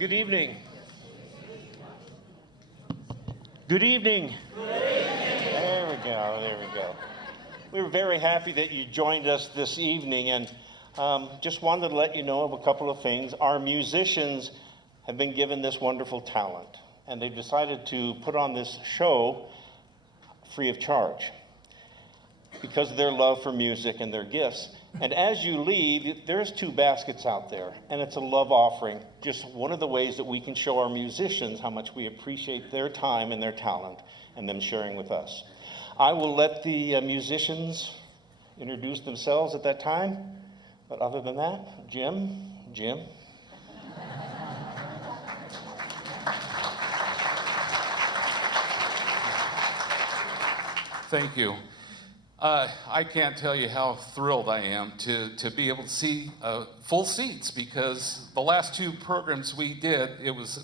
Good evening. Good evening. There we go, there we go. We were very happy that you joined us this evening, and just wanted to let you know of a couple of things. Our musicians have been given this wonderful talent, and they've decided to put on this show free of charge because of their love for music and their gifts. And as you leave, there's 2 baskets out there, and it's a love offering. Just one of the ways that we can show our musicians how much we appreciate their time and their talent and them sharing with us. I will let the musicians introduce themselves at that time, but other than that, Jim. Thank you. I can't tell you how thrilled I am to be able to see full seats, because the last 2 programs we did,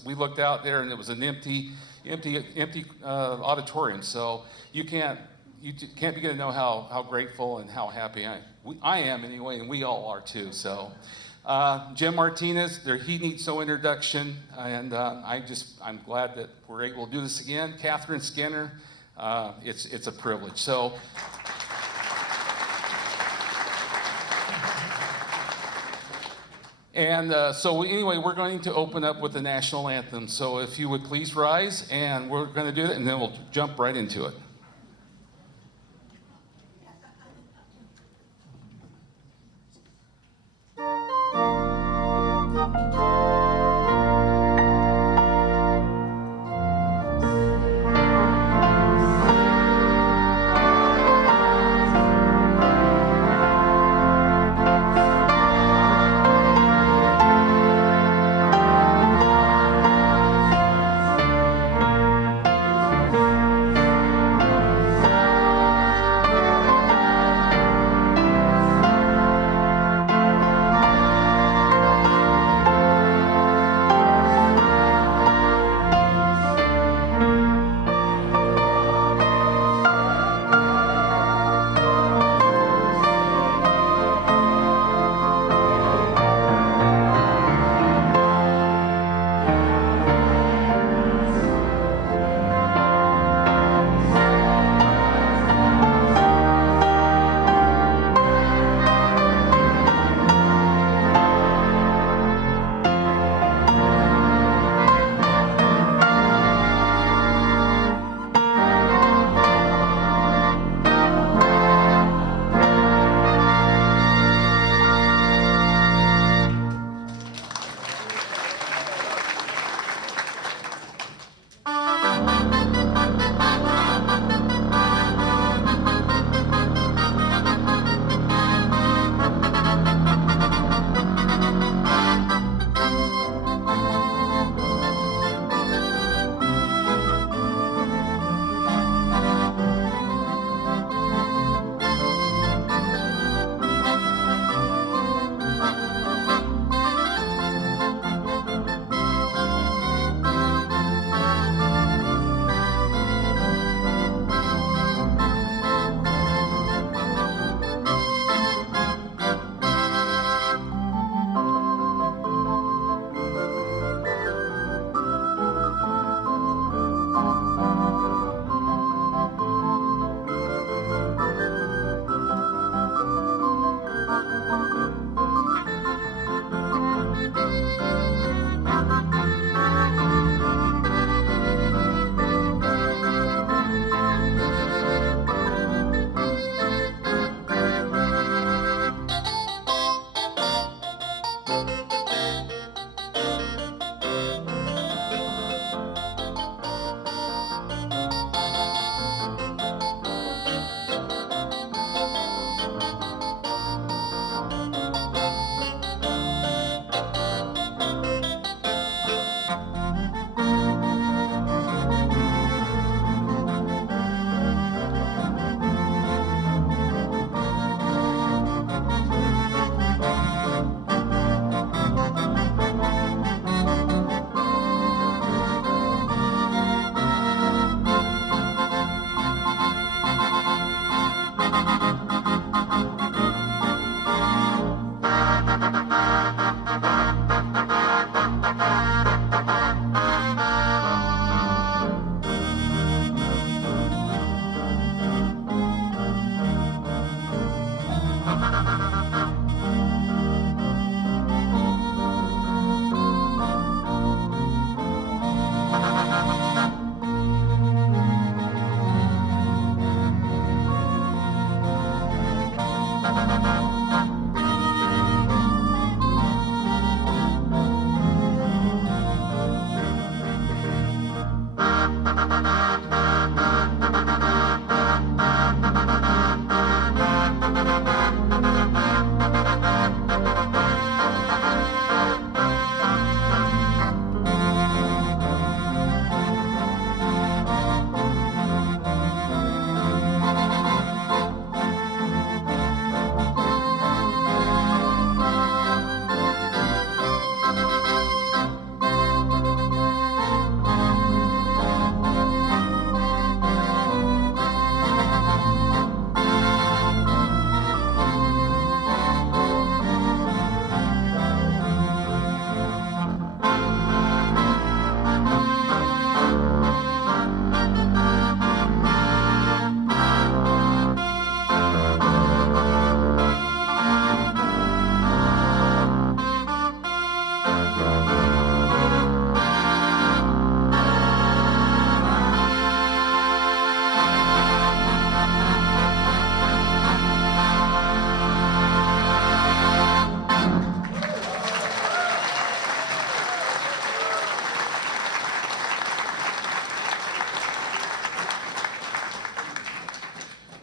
we looked out there and it was an empty auditorium. So you can't begin to know how grateful and how happy I am anyway, and we all are too. So Jim Martinez, he needs no introduction, and I'm glad that we're able to do this again. Catherine Skinner, it's a privilege. So. And anyway, we're going to open up with the national anthem. So if you would please rise, and we're going to do it, and then we'll jump right into it.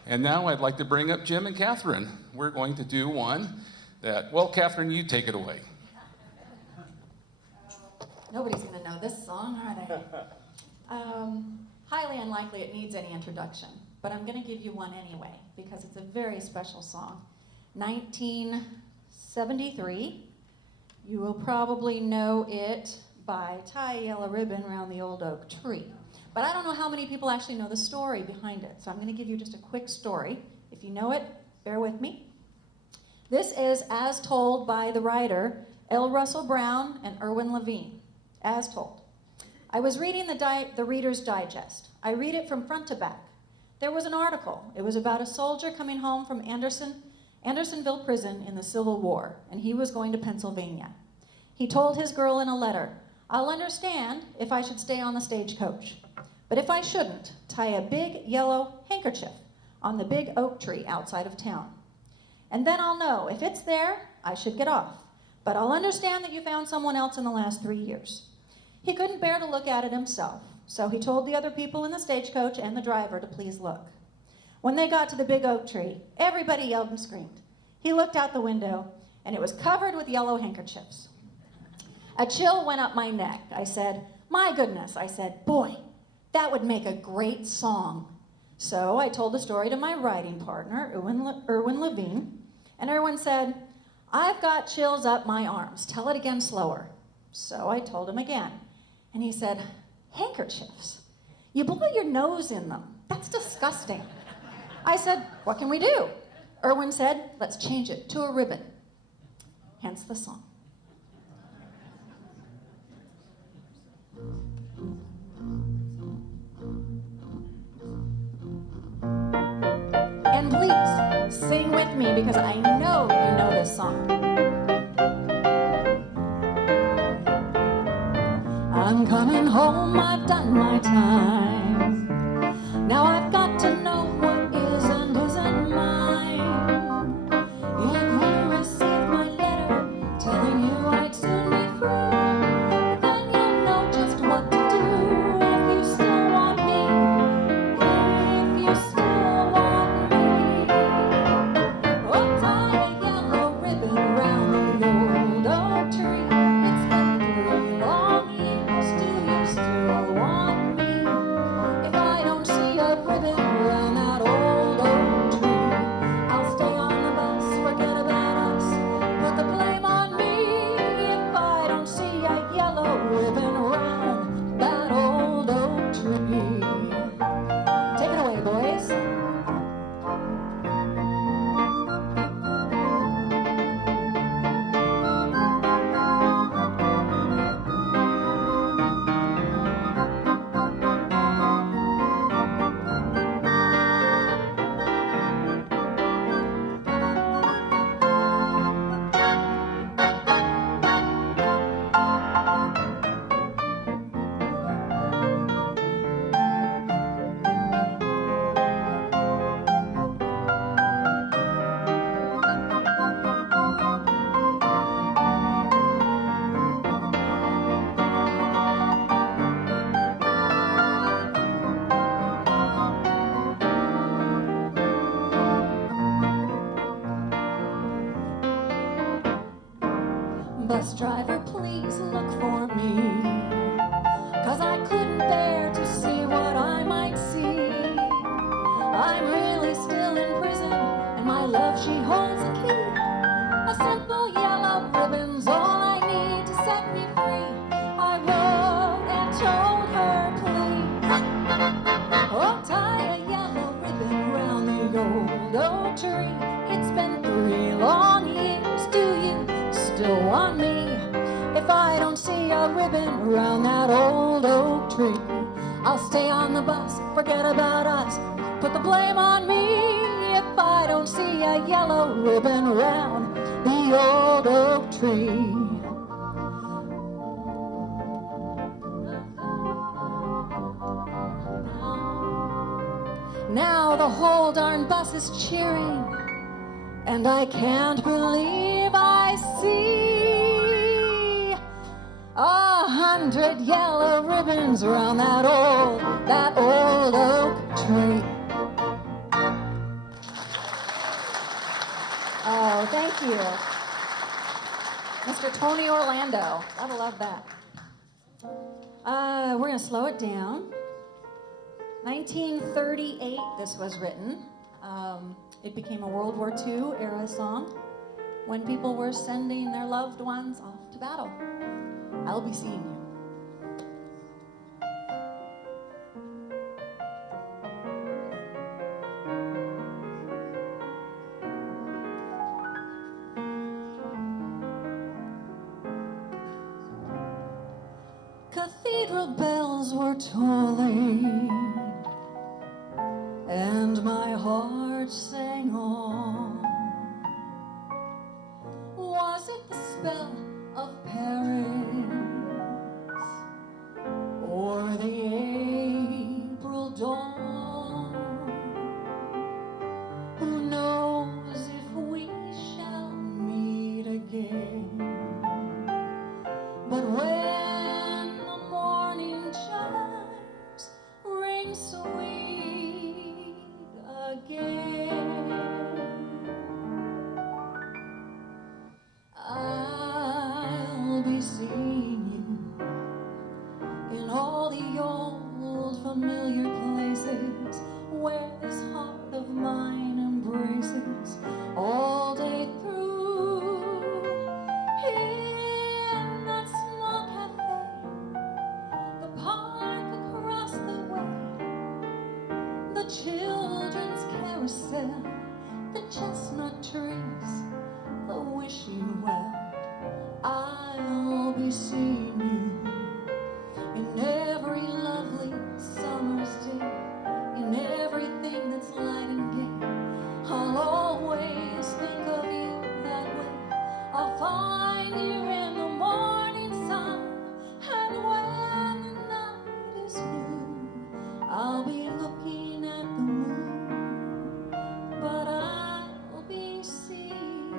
And now I'd like to bring up Jim and Catherine. We're going to do one that, well, Catherine, you take it away. Nobody's going to know this song, are they? Highly unlikely it needs any introduction, but I'm going to give you one anyway because it's a very special song. 1973. You will probably know it by Tie a Yellow Ribbon Around the Old Oak Tree. But I don't know how many people actually know the story behind it, so I'm going to give you just a quick story. If you know it, bear with me. This is as told by the writer L. Russell Brown and Erwin Levine, as told. I was reading the Reader's Digest. I read it from front to back. There was an article. It was about a soldier coming home from Andersonville Prison in the Civil War, and he was going to Pennsylvania. He told his girl in a letter, "I'll understand if I should stay on the stagecoach. But if I shouldn't, tie a big yellow handkerchief on the big oak tree outside of town. And then I'll know if it's there, I should get off. But I'll understand that you found someone else in the last 3 years." He couldn't bear to look at it himself, so he told the other people in the stagecoach and the driver to please look. When they got to the big oak tree, everybody yelled and screamed. He looked out the window, and it was covered with yellow handkerchiefs. A chill went up my neck. I said, "My goodness," I said, "boy, that would make a great song." So I told the story to my writing partner, Erwin Levine, and Erwin said, "I've got chills up my arms. Tell it again slower." So I told him again, and he said, "Handkerchiefs? You blow your nose in them. That's disgusting." I said, "What can we do?" Erwin said, "Let's change it to a ribbon." Hence the song. And please, sing with me because I know you know this song. I'm coming home, I've done my time. Now I've got to know what is and isn't mine. If you received my letter telling you I'd soon be free, then you know just what to do if you still want me. If you still want me. Oh, tie a yellow ribbon round the old oak tree. It's been 3 long years. Do you still want me? If I don't see a ribbon round that old oak tree, I'll stay on the bus, forget about us, put the blame on me. If I don't see a yellow ribbon round that old oak tree. Take it away, boys. Bus driver, please look for me, 'cause I couldn't bear to see what I might see. I'm really still in prison, and my love, she holds a key. A simple yellow ribbon's all I need to set me free. I wrote and told her, please, oh, tie a yellow ribbon round the old oak tree. It's been 3 long years, do you still want me? If I don't see a ribbon around that old oak tree, I'll stay on the bus, forget about us, put the blame on me. If I don't see a yellow ribbon around the old oak tree. Now the whole darn bus is cheering, and I can't believe I see 100 yellow ribbons around that old oak tree. Oh, thank you. Mr. Tony Orlando. Gotta love that. We're gonna slow it down. 1938, this was written. It became a World War II era song when people were sending their loved ones off to battle. I'll be seeing you. Cathedral bells were tolling, and my heart sang on. Was it the spell of Paris, or the April dawn? Who knows if we shall meet again? But when the morning chimes ring sweet again, I'll be seeing you in all the old familiar places where this heart of mine embraces all day through. In that small cafe, the park across the way, the children's carousel, the chestnut trees, the wishing well. I'll be seeing you in every lovely summer's day, in everything that's light and gay. I'll always think of you that way. I'll find you in the morning sun, and when the night is new, I'll be looking at the moon, but I'll be seeing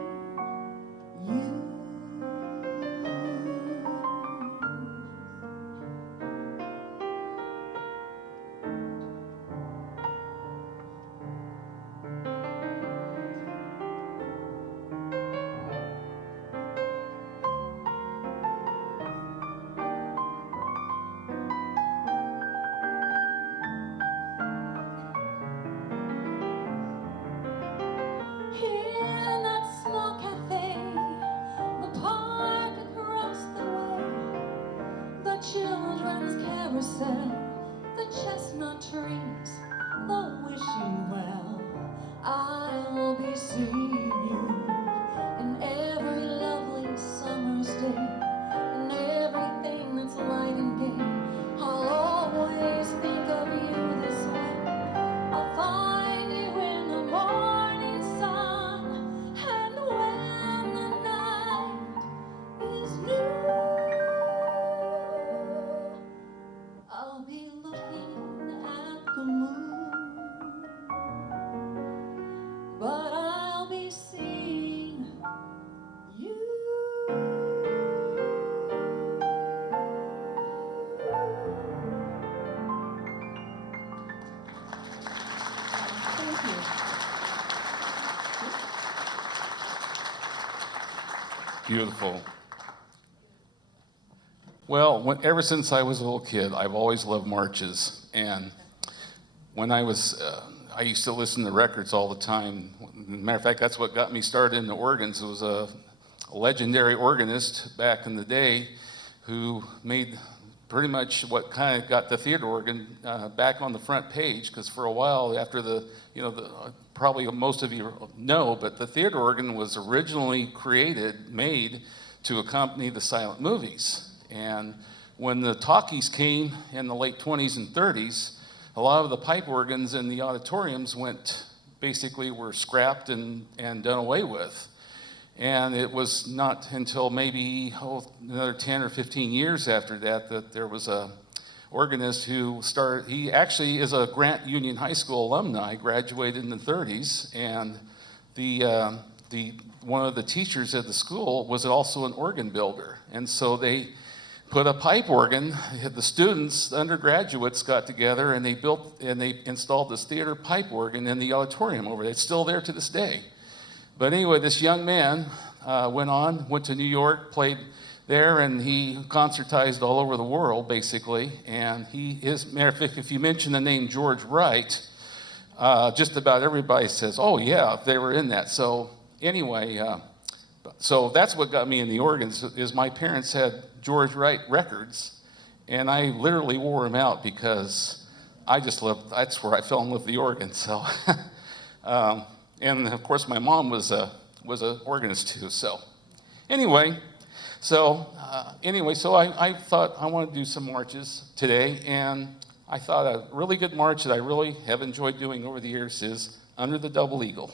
you. In that small cafe, the park across the way, the children's carousel, the chestnut trees, the wishing well. I'll be seeing you in every lovely summer's day, in everything that's light and gay. I'll always think of you this way. I'll find you in the morning sun, and when the night is new, I'll be looking at the moon, but I'll be seeing you. Thank you. Beautiful. Well, ever since I was a little kid, I've always loved marches. And when I used to listen to records all the time. Matter of fact, that's what got me started in the organs. It was a legendary organist back in the day who made pretty much what kind of got the theater organ back on the front page, because for a while after probably most of you know, but the theater organ was originally made to accompany the silent movies. And when the talkies came in the late 20s and 30s, a lot of the pipe organs in the auditoriums were scrapped and done away with. And it was not until maybe another 10 or 15 years after that there was a organist who started. He actually is a Grant Union High School alumni, graduated in the 30s, and one of the teachers at the school was also an organ builder. And so they put a pipe organ. The students, the undergraduates, got together and they installed this theater pipe organ in the auditorium over there. It's still there to this day. But anyway, this young man went to New York, played there, and he concertized all over the world, basically. And matter of fact, if you mention the name George Wright, just about everybody says, "Oh yeah, they were in that." So anyway, so that's what got me in the organs. Is my parents had George Wright records, and I literally wore them out because I just loved. That's where I fell in love with the organ. So. And of course, my mom was an organist too. So, anyway, I thought I wanted to do some marches today, and I thought a really good march that I really have enjoyed doing over the years is Under the Double Eagle.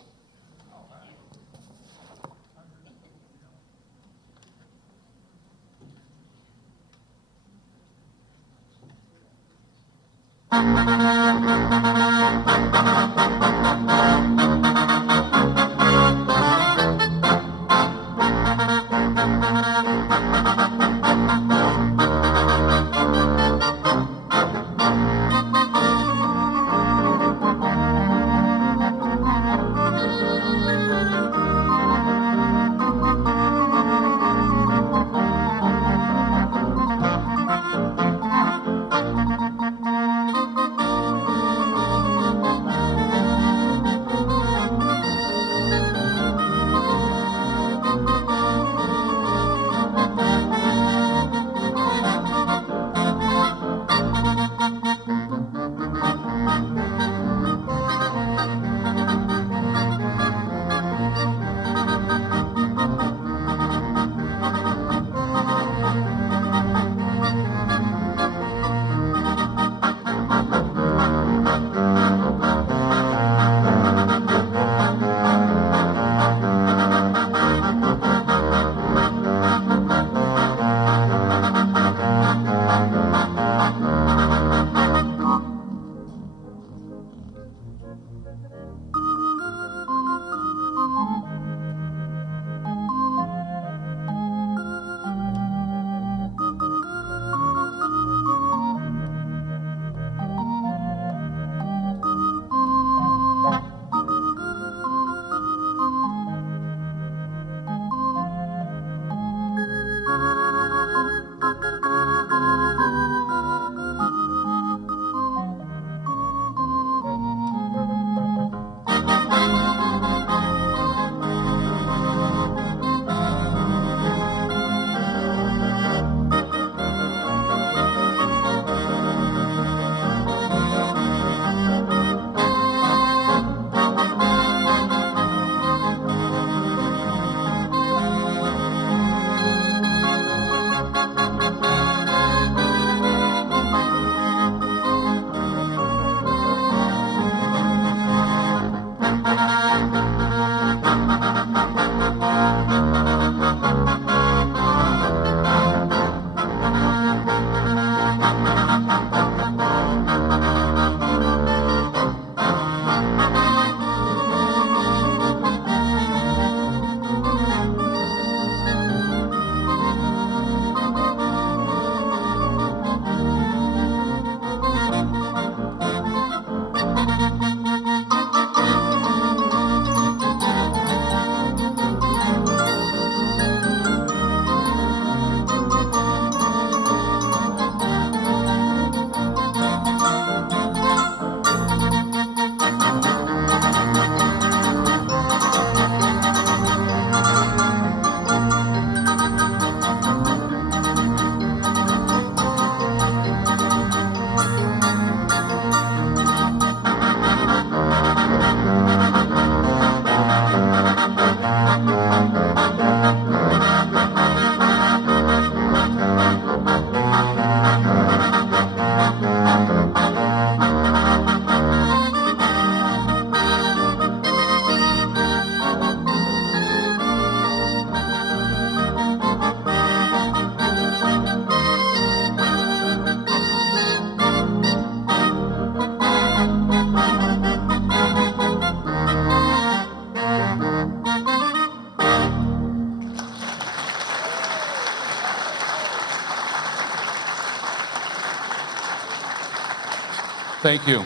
Thank you.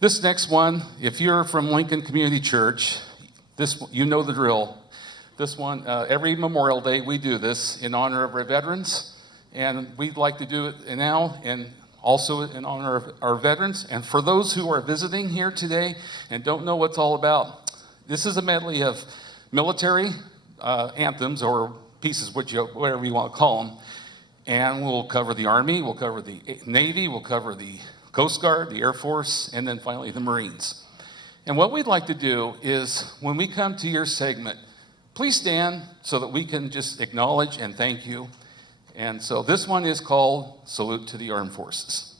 This next one, if you're from Lincoln Community Church, you know the drill. This one, every Memorial Day, we do this in honor of our veterans, and we'd like to do it now and also in honor of our veterans. And for those who are visiting here today and don't know what it's all about, this is a medley of military anthems or pieces, whatever you want to call them. And we'll cover the Army, we'll cover the Navy, we'll cover the Coast Guard, the Air Force, and then finally the Marines. And what we'd like to do is, when we come to your segment, please stand so that we can just acknowledge and thank you. And so this one is called Salute to the Armed Forces.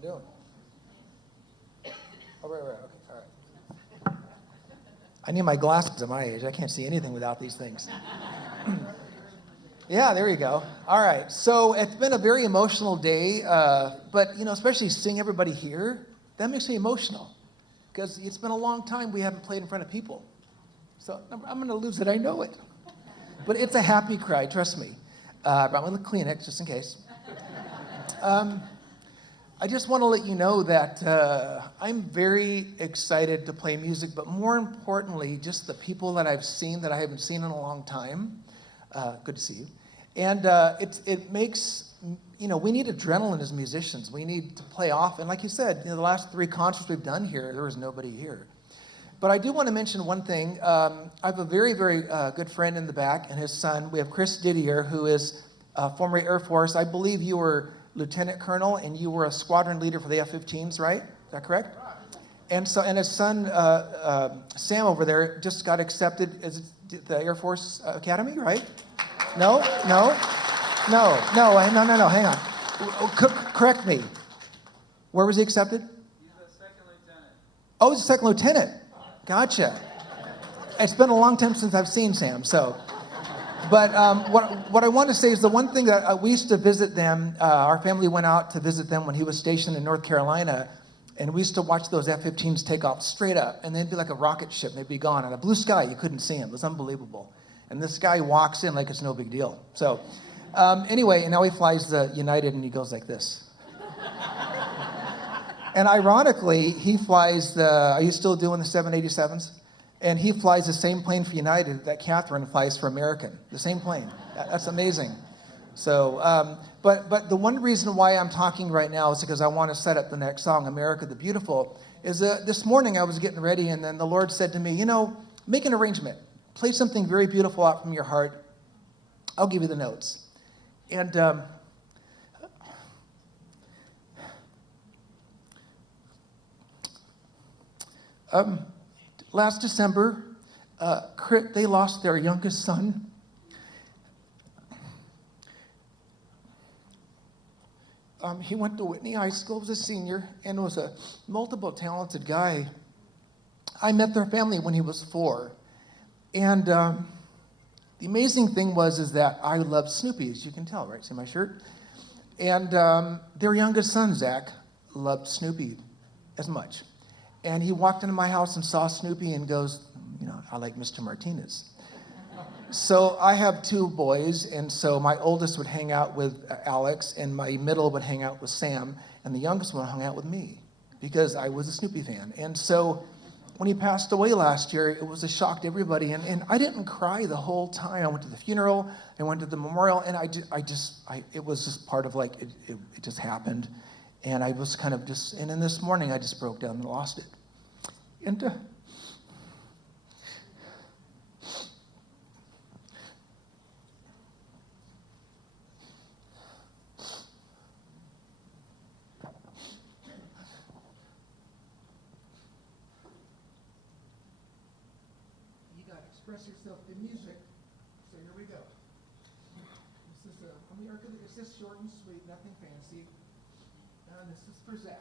doing? Oh, right, okay, all right. I need my glasses at my age. I can't see anything without these things. Yeah, there you go. All right, so it's been a very emotional day, but, especially seeing everybody here, that makes me emotional because it's been a long time we haven't played in front of people. So I'm going to lose it, I know it. But it's a happy cry, trust me. I brought my little Kleenex just in case. I just want to let you know that I'm very excited to play music, but more importantly, just the people that I've seen that I haven't seen in a long time. Good to see you. And it makes, we need adrenaline as musicians. We need to play off. And like you said, the last 3 concerts we've done here, there was nobody here. But I do want to mention one thing. I have a very, very good friend in the back and his son. We have Chris Didier, who is former Air Force. I believe you were Lieutenant Colonel, and you were a squadron leader for the F-15s, right? Is that correct? And his son, Sam over there, just got accepted as the Air Force Academy, right? No, hang on. Correct me. Where was he accepted? He's a second lieutenant. Oh, he's a second lieutenant. Gotcha. It's been a long time since I've seen Sam, so. But what I want to say is the one thing that we used to visit them, our family went out to visit them when he was stationed in North Carolina, and we used to watch those F-15s take off straight up, and they'd be like a rocket ship, and they'd be gone. On a blue sky, you couldn't see him. It was unbelievable. And this guy walks in like it's no big deal. So anyway, and now he flies the United, and he goes like this. And ironically, he flies are you still doing the 787s? And he flies the same plane for United that Catherine flies for American. The same plane. That's amazing. So, but the one reason why I'm talking right now is because I want to set up the next song, America the Beautiful, is this morning I was getting ready, and then the Lord said to me, make an arrangement. Play something very beautiful out from your heart. I'll give you the notes. And last December, they lost their youngest son. He went to Whitney High School, was a senior, and was a multiple talented guy. I met their family when he was 4. And the amazing thing is that I love Snoopy, as you can tell, right? See my shirt? And their youngest son, Zach, loved Snoopy as much. And he walked into my house and saw Snoopy and goes, I like Mr. Martinez. So I have 2 boys, and so my oldest would hang out with Alex, and my middle would hang out with Sam, and the youngest one hung out with me because I was a Snoopy fan. And so when he passed away last year, it was a shock to everybody, and I didn't cry the whole time. I went to the funeral, I went to the memorial, and it was just part of it just happened. And I was kind of and then this morning I just broke down and lost it. And you got to express yourself in music. So here we go. This is America. It's just short and sweet, nothing fancy. And this is for Zach.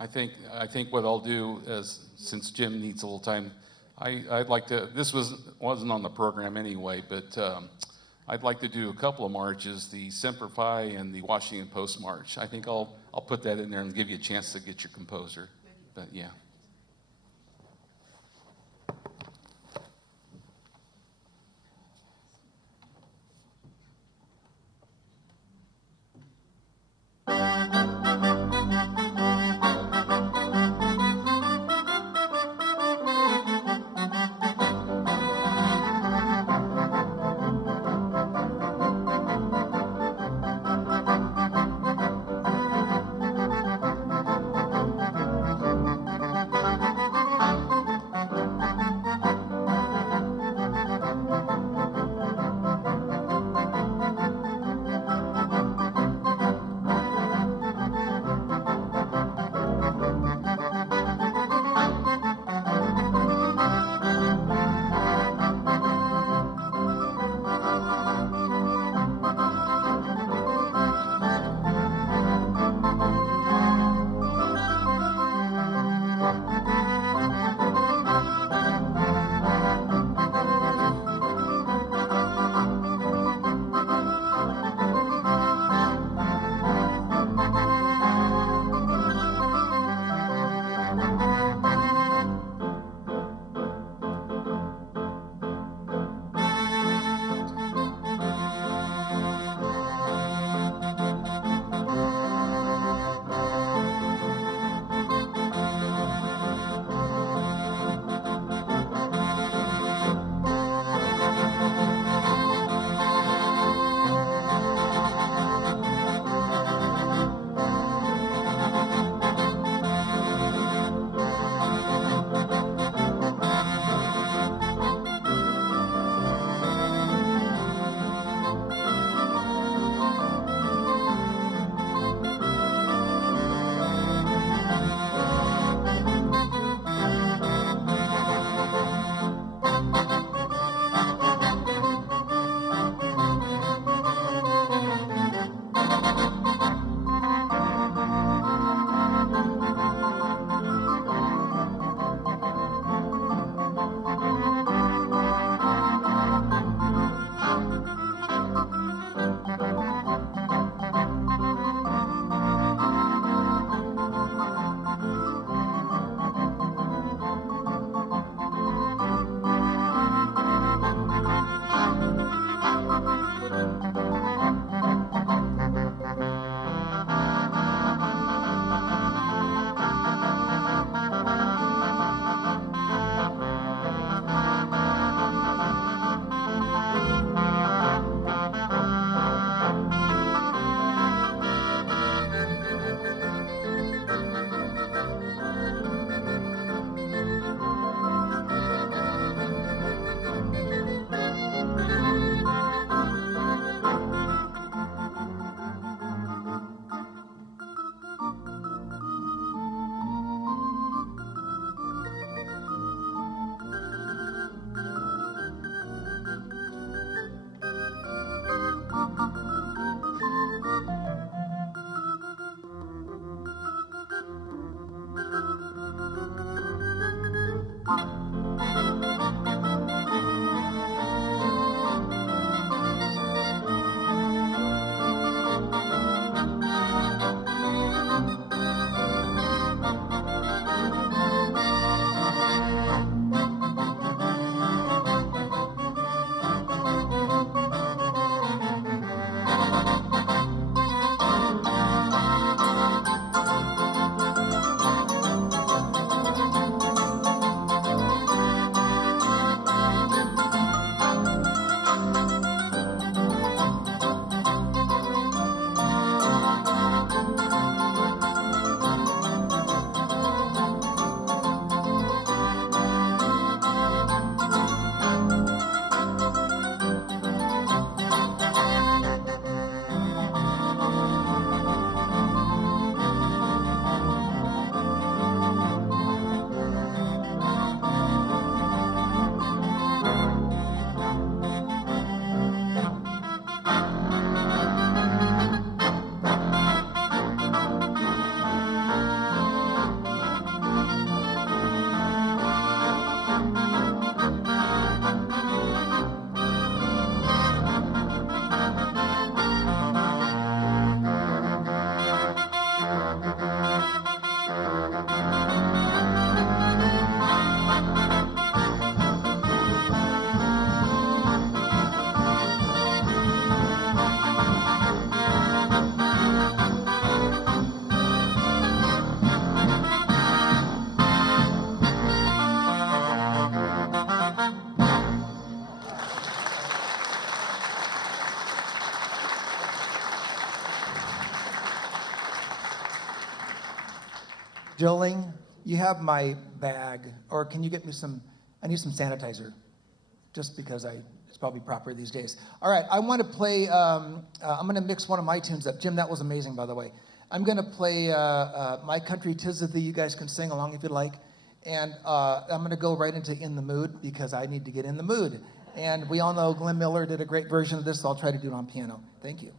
I think what I'll do is, since Jim needs a little time, I'd like to. This wasn't on the program anyway, but I'd like to do a couple of marches: the Semper Fi and the Washington Post March. I think I'll put that in there and give you a chance to get your composer. But yeah. Jolene, you have my bag, or can you get me I need some sanitizer, just because it's probably proper these days. All right, I want to play, I'm going to mix one of my tunes up. Jim, that was amazing, by the way. I'm going to play My Country 'Tis of Thee. You guys can sing along if you'd like. And I'm going to go right into In the Mood, because I need to get in the mood. And we all know Glenn Miller did a great version of this, so I'll try to do it on piano. Thank you.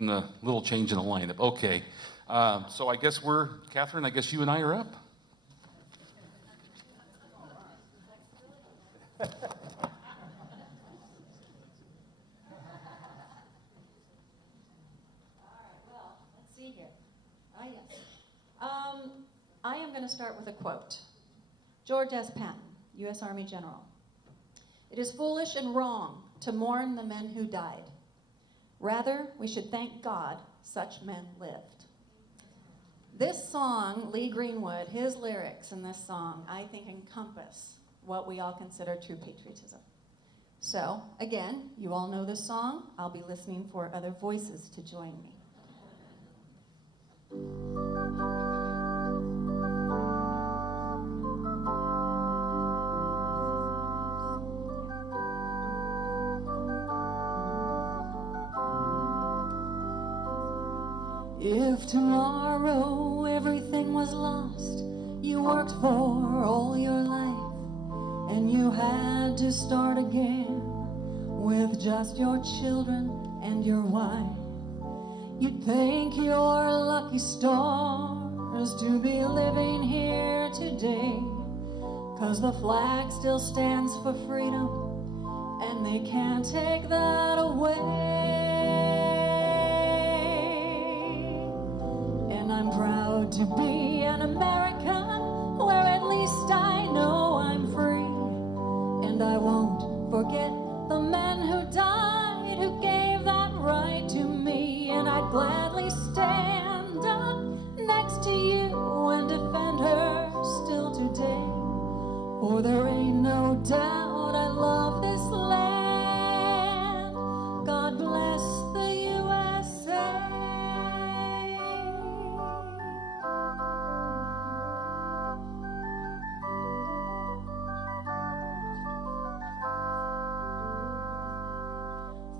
A little change in the lineup. Okay. So I guess Catherine, I guess you and I are up. Let's see here. Yes. I am going to start with a quote. George S. Patton, U.S. Army General. It is foolish and wrong to mourn the men who died. Rather, we should thank God such men lived. This song, Lee Greenwood, his lyrics in this song, I think encompass what we all consider true patriotism. So, again, you all know this song. I'll be listening for other voices to join me. If tomorrow everything was lost, you worked for all your life, and you had to start again with just your children and your wife, you'd thank your lucky stars to be living here today, 'cause the flag still stands for freedom, and they can't take that away. And I'm proud to be an American, where at least I know I'm free. And I won't forget the men who died, who gave that right to me. And I'd gladly stand up next to you and defend her still today. For there ain't no doubt I love this land. God bless the USA.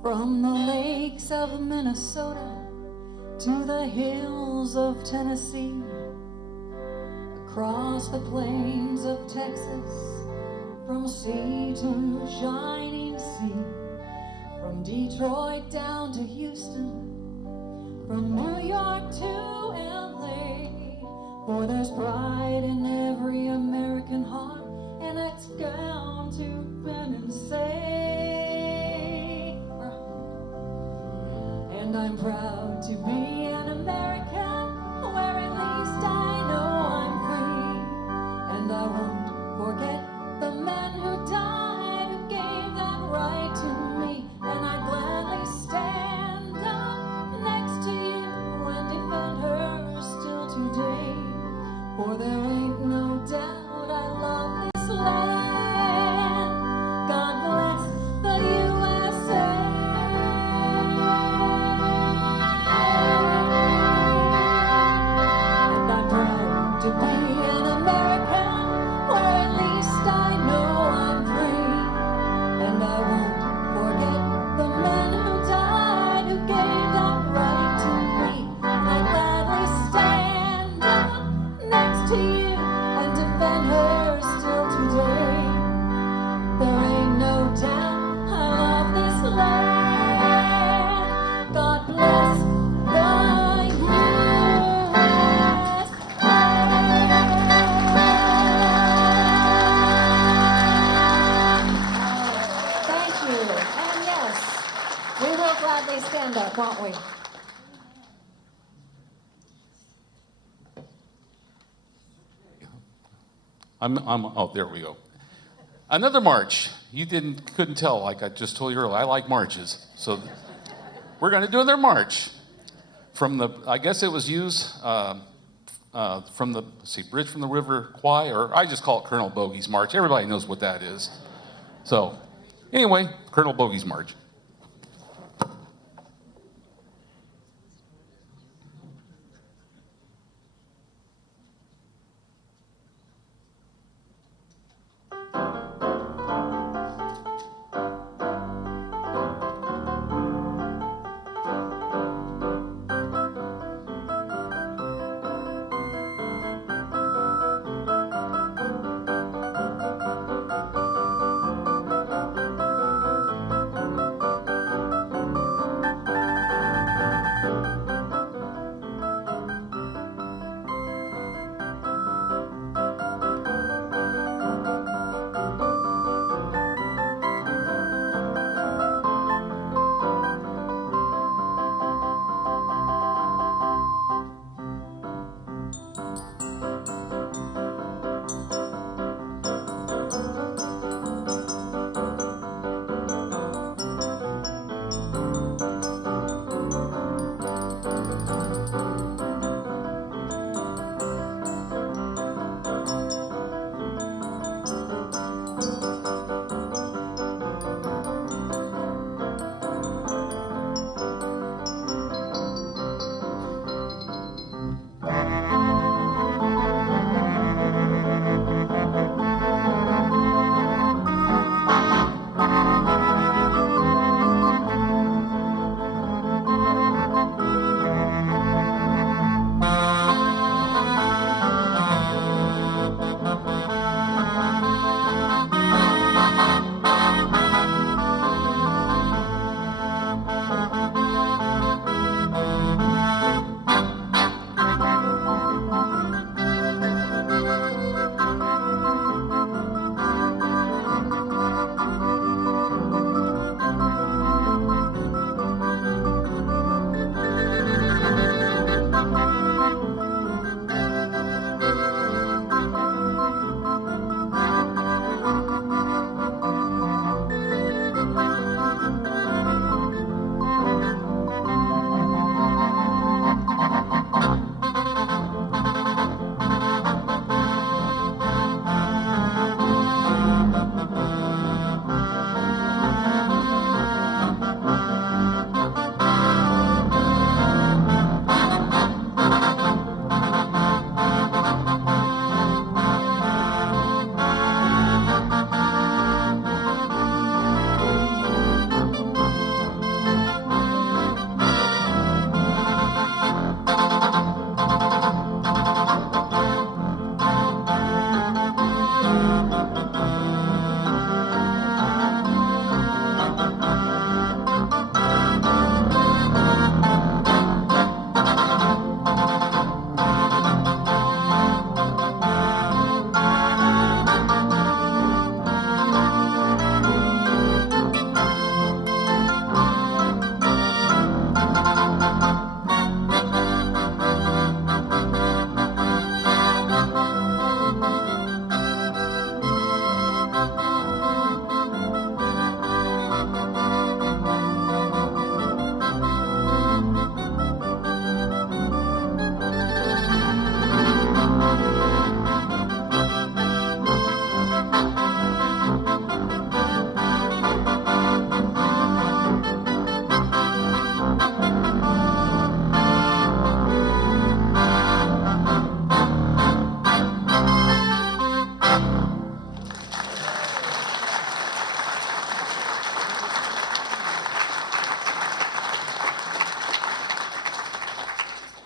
From the lakes of Minnesota to the hills of Tennessee, across the plains of Texas, from sea to shining sea, from Detroit down to Houston, from New York to LA, for there's pride in every American heart, and it's bound to bend and say. And I'm proud to be an American, where at least I know I'm free. And I won't forget the men who died, who gave that right to me. And I'd gladly stand up next to you and defend her still today. For there ain't no doubt I love this land. God bless the USA. To be an American, where at least I know I'm free. And I won't forget the men who died, who gave that right to me. And I'd gladly stand up next to you and defend her still today. There ain't no doubt I love this land. God bless the They stand up, won't we? Oh, there we go. Another march. You couldn't tell, like I just told you earlier. I like marches, so we're going to do another march from the. I guess it was used from the Bridge from the River Kwai, or I just call it Colonel Bogey's March. Everybody knows what that is. So, anyway, Colonel Bogey's March.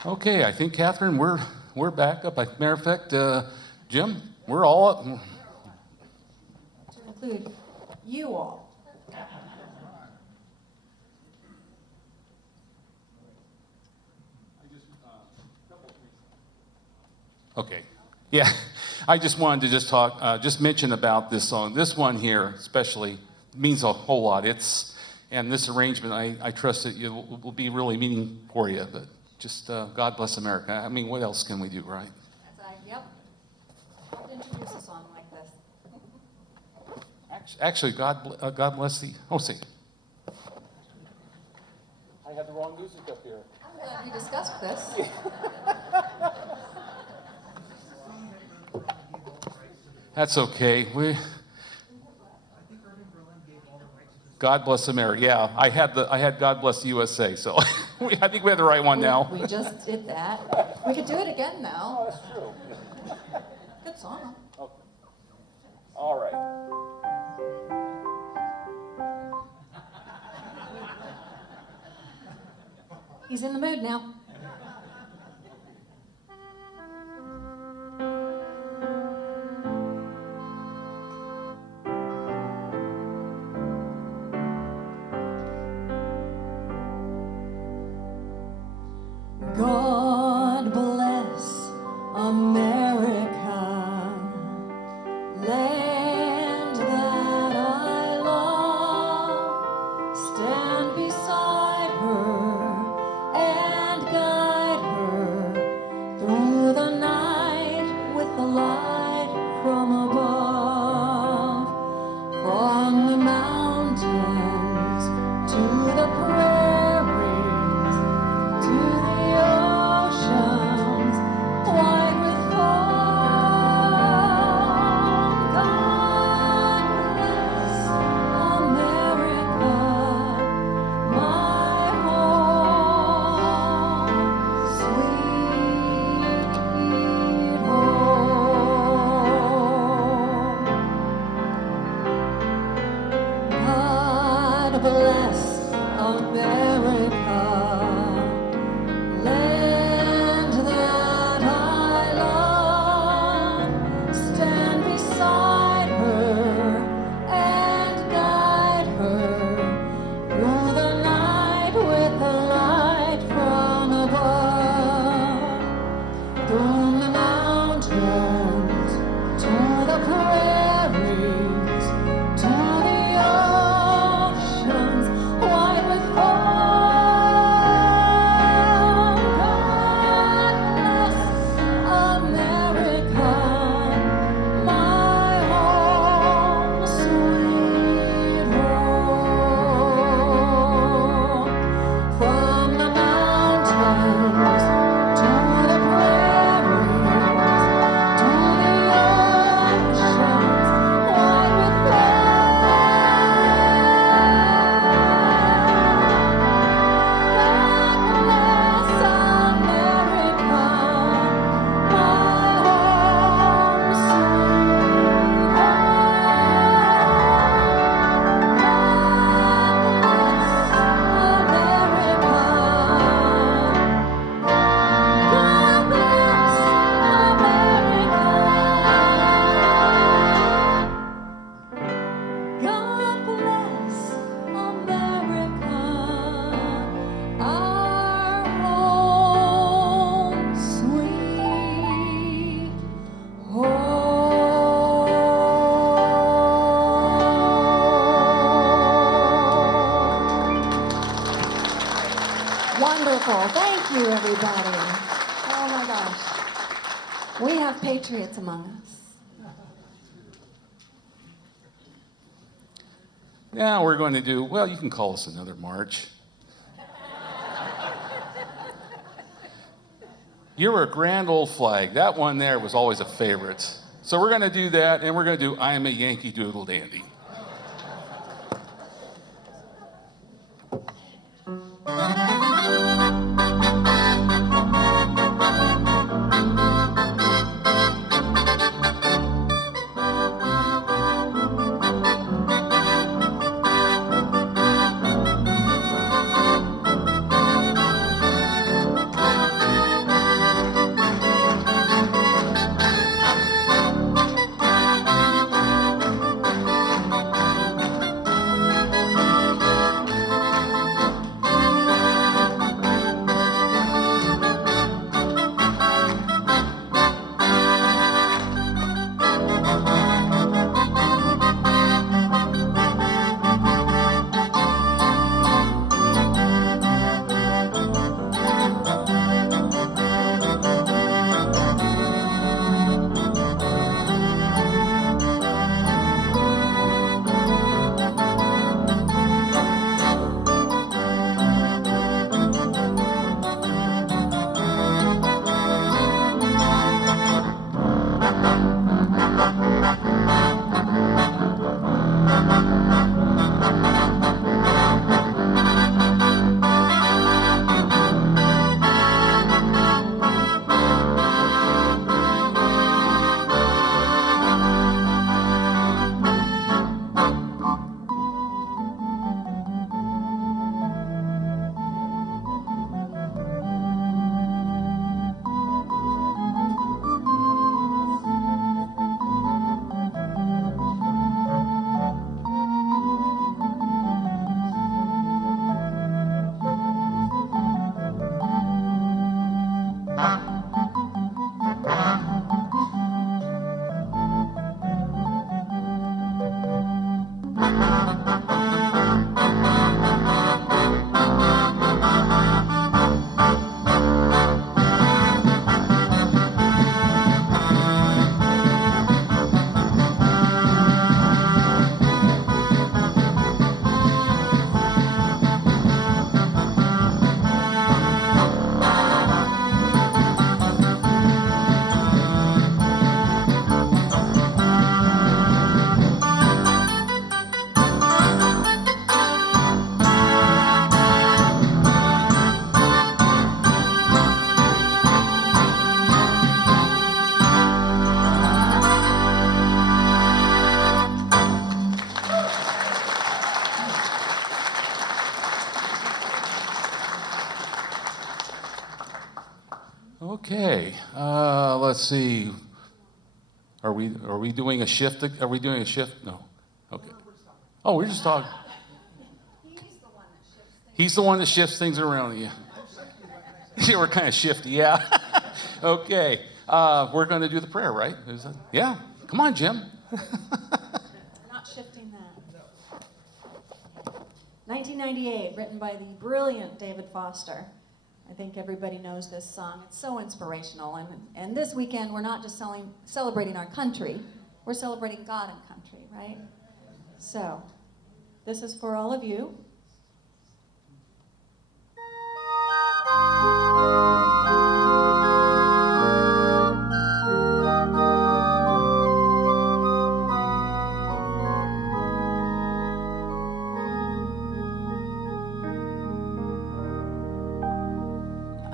Okay, I think, Catherine, we're back up. Matter of fact, Jim, we're all up. To include you all. Okay. Yeah, I just wanted to just talk, just mention about this song. This one here, especially, means a whole lot. And this arrangement, I trust that it will be really meaning for you. But just God bless America. I mean, what else can we do, right? Yep. I'll introduce a song like this. Actually, God bless the. Oh, see. I had the wrong music up here. I'm glad we discussed this. That's okay. God bless America. Yeah, I had God bless the U.S.A. So I think we have the right one now. We just did that. We could do it again now. Oh, that's true. Good song. Okay. All right. He's in the mood now. God bless America, land that I love. Stand beside her and guide her through the night with the light from above. From the mountains to the prairies, to the oceans wide with foam. God bless America, my home, sweet home. God bless America, land that I love. Stand beside her and guide her through the night with the light from above. From the mountains to the prairies, to the oceans wide with foam. God bless America, my home, sweet home. From the mountains to the prairies, to the oceans wide with God bless America, our home, sweet home. Wonderful. Thank you, everybody. Oh my gosh. We have patriots among us. Now we're going to do, well, you can call us another march. You're a grand old flag. That one there was always a favorite. So we're going to do that, and we're going to do I Am a Yankee Doodle Dandy. Okay, let's see. Are we doing a shift? Are we doing a shift? No. Okay. Oh, we're just talking. He's the one that shifts things around. Yeah. Yeah, we're kind of shifty. Yeah. Okay. We're going to do the prayer, right? Yeah. Come on, Jim. We're not shifting that. 1998, written by the brilliant David Foster. I think everybody knows this song. It's so inspirational. And this weekend, we're not just celebrating our country, we're celebrating God and country, right? So, this is for all of you.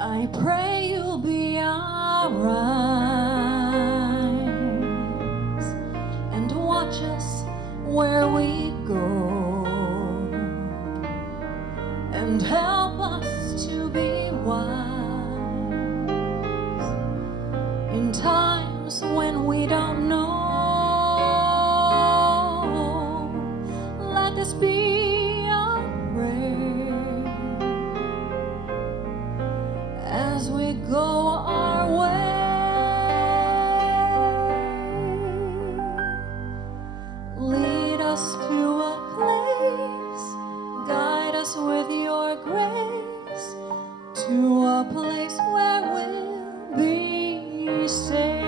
I pray you'll be our eyes and watch us where we go and help us to be wise in times when we don't know. Let this be our prayer as we go our way. Lead us to a place, guide us with your grace, to a place where we'll be safe.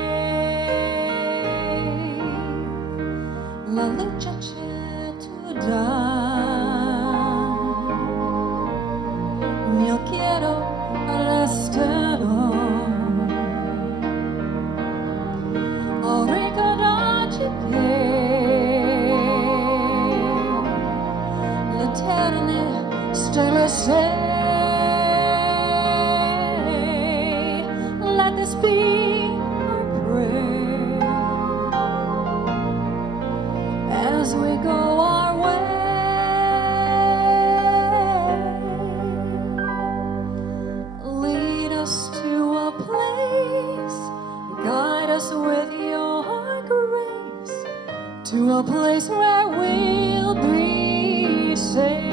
La luce c'è tu dai, io quiero resterò. Oh, ricordarci che l'eterne stelle sei. Let this be our prayer as we go our way. Lead us to a place, guide us with your grace, to a place where we'll be safe.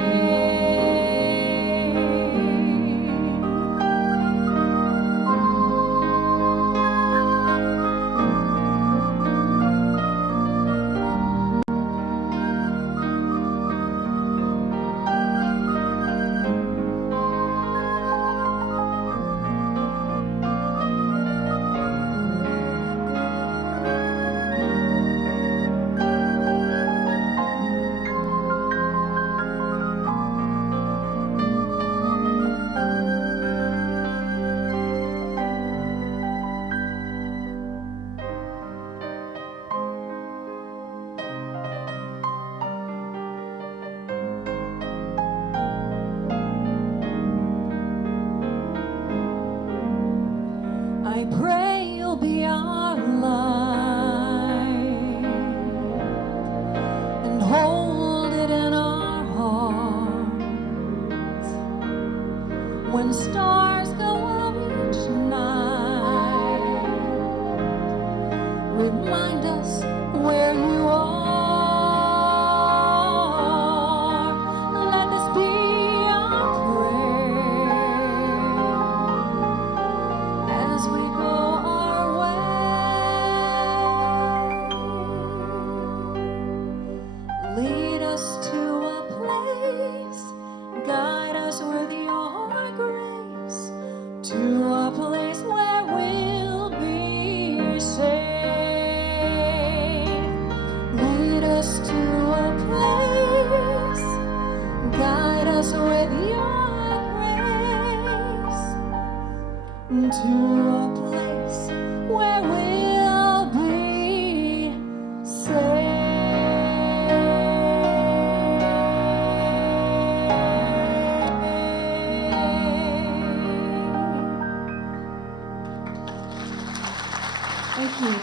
I pray you'll be our light and hold it in our hearts when stars go out each night. Remind us where you are. Let this be our prayer as we go our way. Lead us to a place, guide us with your grace, to a place where we'll be safe. Lead us to a place, guide us with your grace, to a place where we'll be safe. Thank you.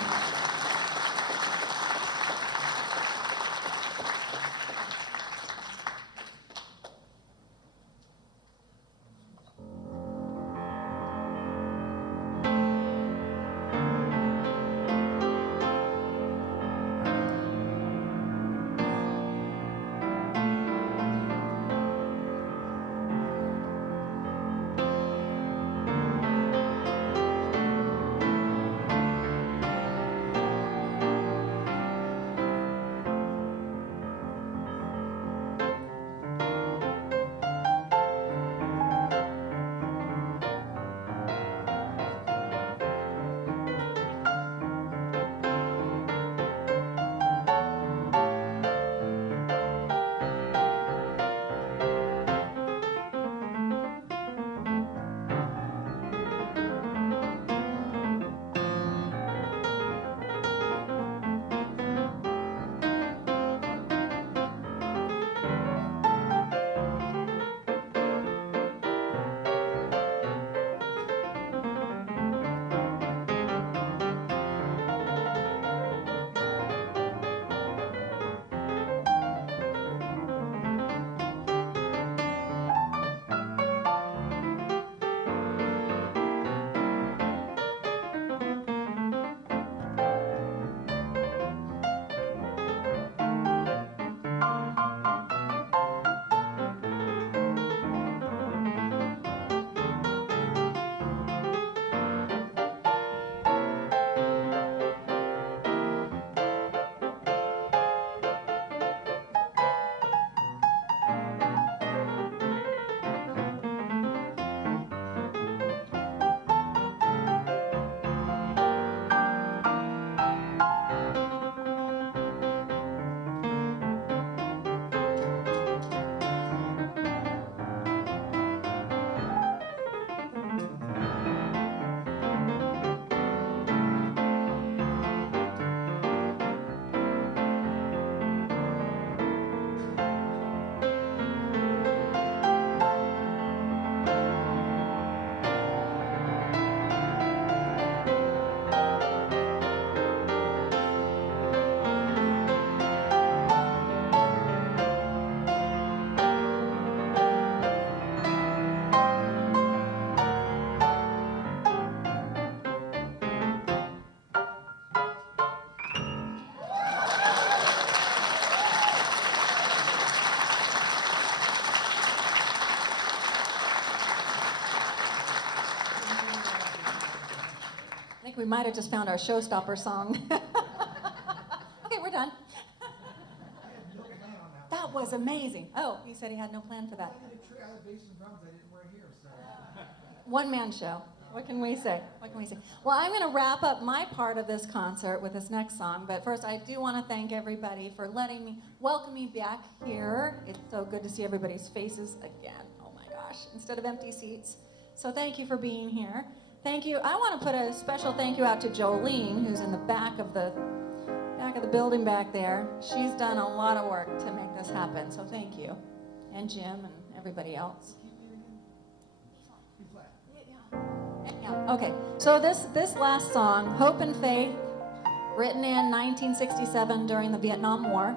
we might have just found our showstopper song. Okay, we're done. That was amazing. Oh, he said he had no plan for that. One-man show. What can we say? What can we say? Well, I'm going to wrap up my part of this concert with this next song, but first I do want to thank everybody for welcome me back here. It's so good to see everybody's faces again. Oh my gosh, instead of empty seats. So thank you for being here. Thank you. I want to put a special thank you out to Jolene, who's in the back of the building back there. She's done a lot of work to make this happen, so thank you. And Jim and everybody else. Yeah. Okay, so this last song, Hope and Faith, written in 1967 during the Vietnam War.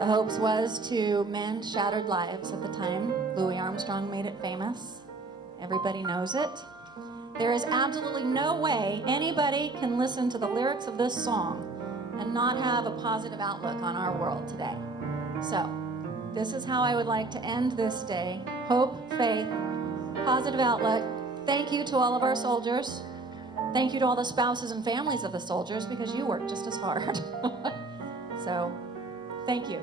The hopes was to mend shattered lives at the time. Louis Armstrong made it famous. Everybody knows it. There is absolutely no way anybody can listen to the lyrics of this song and not have a positive outlook on our world today. So, this is how I would like to end this day. Hope, faith, positive outlook. Thank you to all of our soldiers. Thank you to all the spouses and families of the soldiers, because you work just as hard. So, thank you.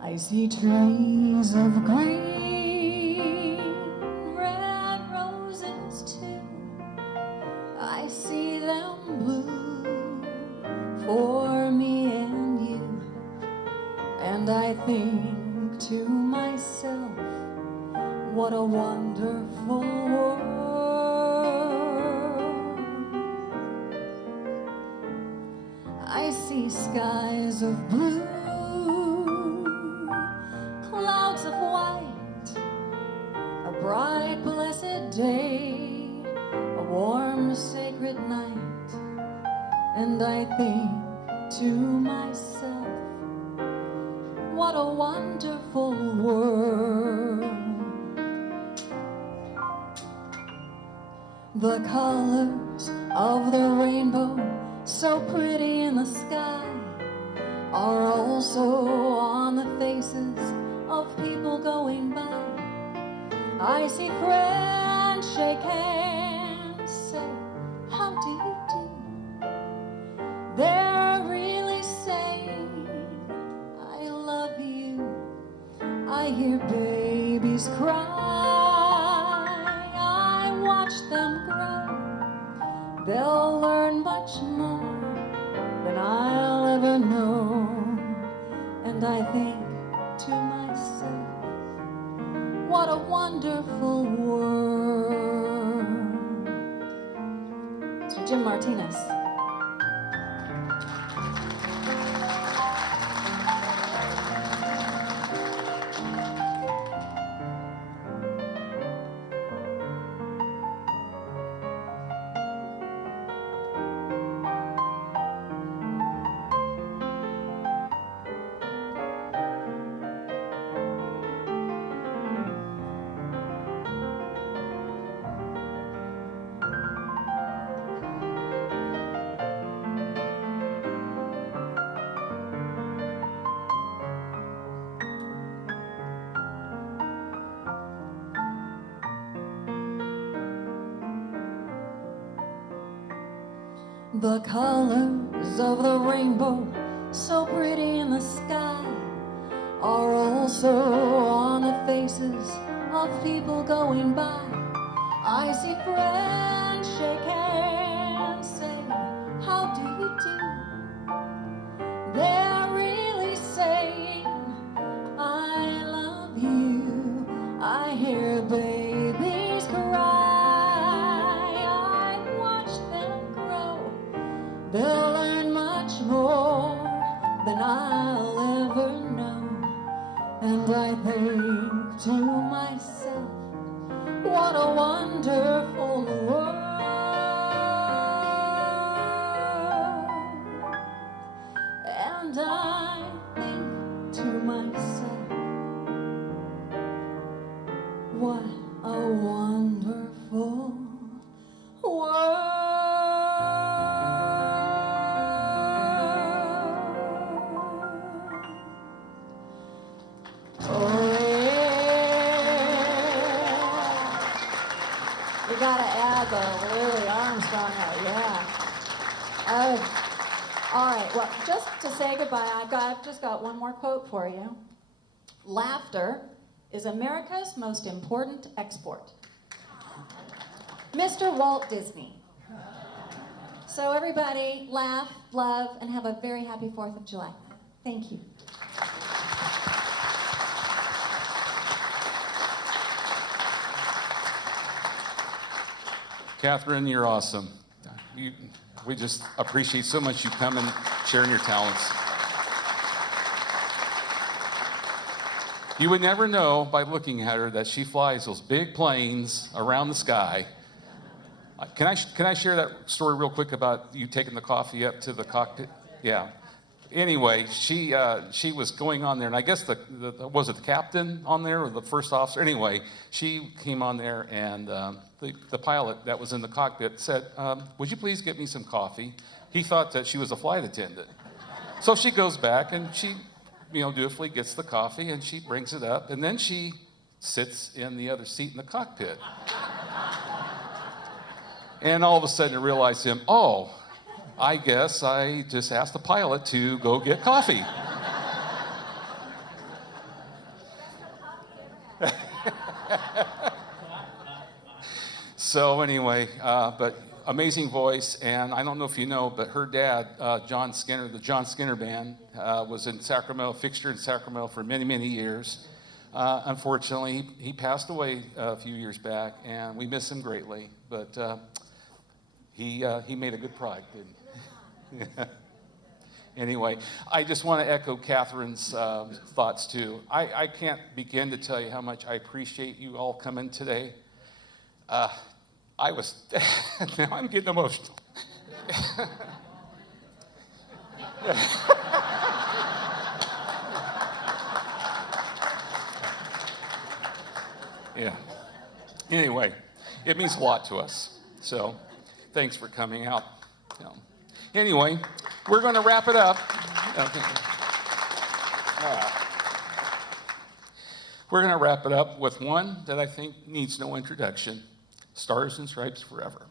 I see trees of green, red roses too. I see them blue for me and you. And I think to myself, what a wonderful world. I see skies of blue, clouds of white, a bright blessed day, a warm sacred night. And I think to myself, what a wonderful world. The colors of the rainbow, so pretty in the sky, are also on the faces of people going by. I see friends shake hands, say, how do you do? They're really saying, I love you. I hear babies cry, I watch them grow. They'll learn much more than I'll ever know. And I think to myself, what a wonderful world. So Jim Martinez. The colors of the rainbow, so pretty in the sky, are also on the faces of people going by. I see friends shake hands, say, how do you do? They're really saying, I love you. I hear babies cry, I watch them grow. They'll learn much more than I'll ever know. And I think to myself, what a wonderful world. And I think to myself, what a wonderful world. Oh, yeah. gotta add the Louis Armstrong, yeah. All right, well, just to say goodbye, I've just got one more quote for you. Laughter is America's most important export. Mr. Walt Disney. So everybody, laugh, love, and have a very happy 4th of July. Thank you. Catherine, you're awesome. We just appreciate so much you coming, sharing your talents. You would never know by looking at her that she flies those big planes around the sky. Can I share that story real quick about you taking the coffee up to the cockpit? Yeah. Anyway, she was going on there, and I guess was it the captain on there or the first officer? Anyway, she came on there, and the pilot that was in the cockpit said, "Would you please get me some coffee?" He thought that she was a flight attendant, so she goes back and she, dutifully gets the coffee and she brings it up, and then she sits in the other seat in the cockpit, and all of a sudden I realized oh. I guess I just asked the pilot to go get coffee. So anyway, but amazing voice, and I don't know if you know, but her dad, John Skinner, the John Skinner Band, was in Sacramento, fixture in Sacramento for many, many years. Unfortunately, he passed away a few years back, and we miss him greatly, but he made a good product, didn't he? Anyway, I just want to echo Catherine's thoughts too. I can't begin to tell you how much I appreciate you all coming today. Now I'm getting emotional. Yeah. Anyway, it means a lot to us. So, thanks for coming out. Anyway, we're going to wrap it up. Okay. We're going to wrap it up with one that I think needs no introduction: Stars and Stripes Forever.